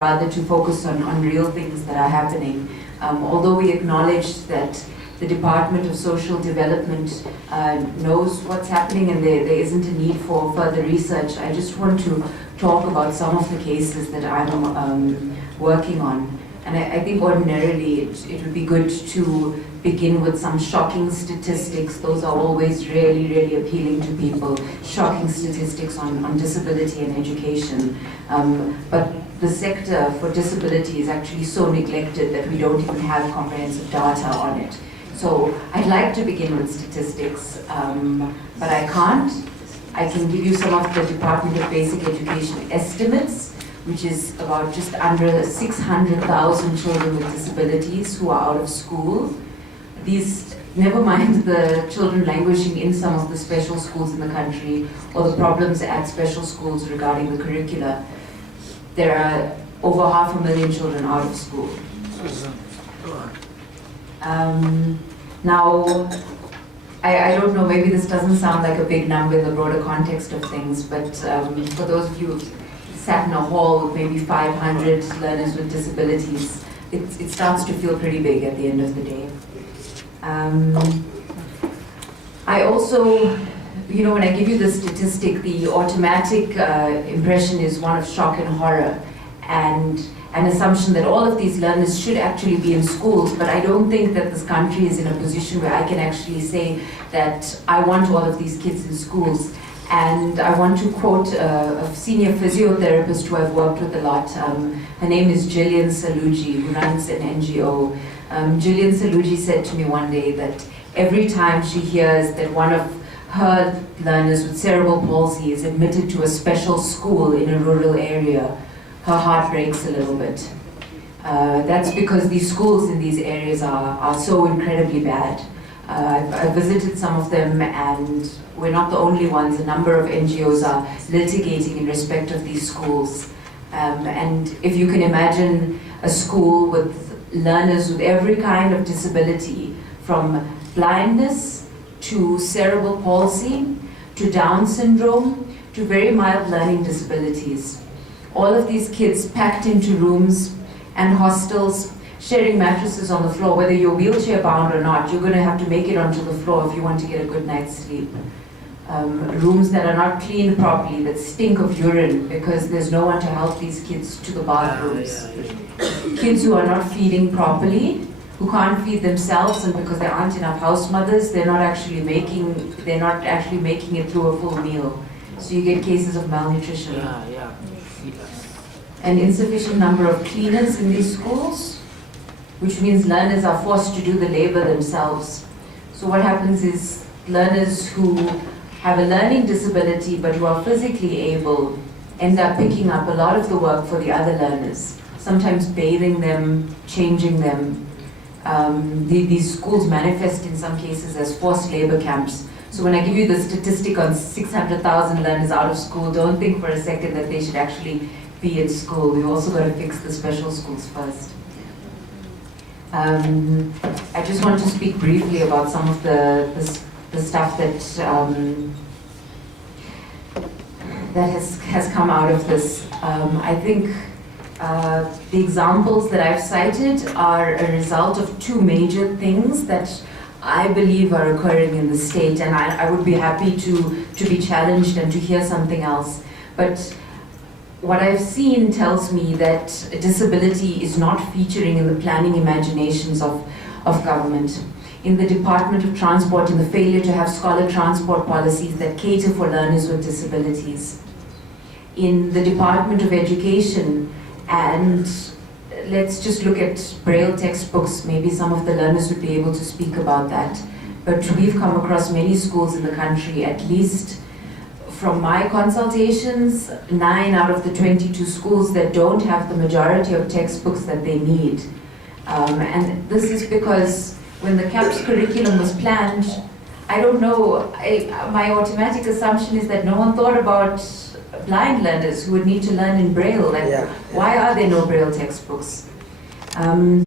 rather to focus on real things that are happening. Although we acknowledge that the Department of Social Development knows what's happening and there isn't a need for further research, I just want to talk about some of the cases that I'm working on. And I think ordinarily it would be good to begin with some shocking statistics. Those are always really appealing to people. Shocking statistics on disability and education. But the sector for disability is actually so neglected that we don't even have comprehensive data on it. So I'd like to begin with statistics, but I can't. I can give you some of the Department of Basic Education estimates, which is about just under 600,000 children with disabilities who are out of school. These, never mind the children languishing in some of the special schools in the country or the problems at special schools regarding the curricula. There are over 500,000 children out of school. Now, I don't know, maybe this doesn't sound like a big number in the broader context of things, but for those of you who sat in a hall with maybe 500 learners with disabilities, it starts to feel pretty big at the end of the day. I also, when I give you the statistic, the automatic impression is one of shock and horror, and an assumption that all of these learners should actually be in schools, but I don't think that this country is in a position where I can actually say that I want all of these kids in schools. And I want to quote a senior physiotherapist who I've worked with a lot. Her name is Gillian Saluji, who runs an NGO. Gillian Saluji said to me one day that every time she hears that one of her learners with cerebral palsy is admitted to a special school in a rural area, her heart breaks a little bit. That's because these schools in these areas are so incredibly bad. I've visited some of them, and we're not the only ones. A number of NGOs are litigating in respect of these schools. And if you can imagine a school with learners with every kind of disability, from blindness to cerebral palsy, to Down syndrome, to very mild learning disabilities. All of these kids packed into rooms and hostels, sharing mattresses on the floor. Whether you're wheelchair bound or not, you're going to have to make it onto the floor if you want to get a good night's sleep. Rooms that are not cleaned properly, that stink of urine because there's no one to help these kids to the bathrooms. Kids who are not feeding properly, who can't feed themselves, and because there aren't enough house mothers, they're not actually making it through a full meal. So you get cases of malnutrition. An insufficient number of cleaners in these schools, which means learners are forced to do the labor themselves. So what happens is learners who have a learning disability but who are physically able end up picking up a lot of the work for the other learners, sometimes bathing them, changing them. These schools manifest in some cases as forced labor camps. So when I give you the statistic on 600,000 learners out of school, don't think for a second that they should actually be in school. We've also got to fix the special schools first. I just want to speak briefly about some of the stuff that that has come out of this. I think the examples that I've cited are a result of two major things that I believe are occurring in the state, and I would be happy to be challenged and to hear something else. But what I've seen tells me that disability is not featuring in the planning imaginations of government. In the Department of Transport, in the failure to have scholar transport policies that cater for learners with disabilities. In the Department of Education, and let's just look at Braille textbooks, maybe some of the learners would be able to speak about that. But we've come across many schools in the country, at least from my consultations, 9 out of the 22 schools that don't have the majority of textbooks that they need. And this is because when the CAPS curriculum was planned, I don't know, my automatic assumption is that no one thought about blind learners who would need to learn in Braille. Like, why are there no Braille textbooks?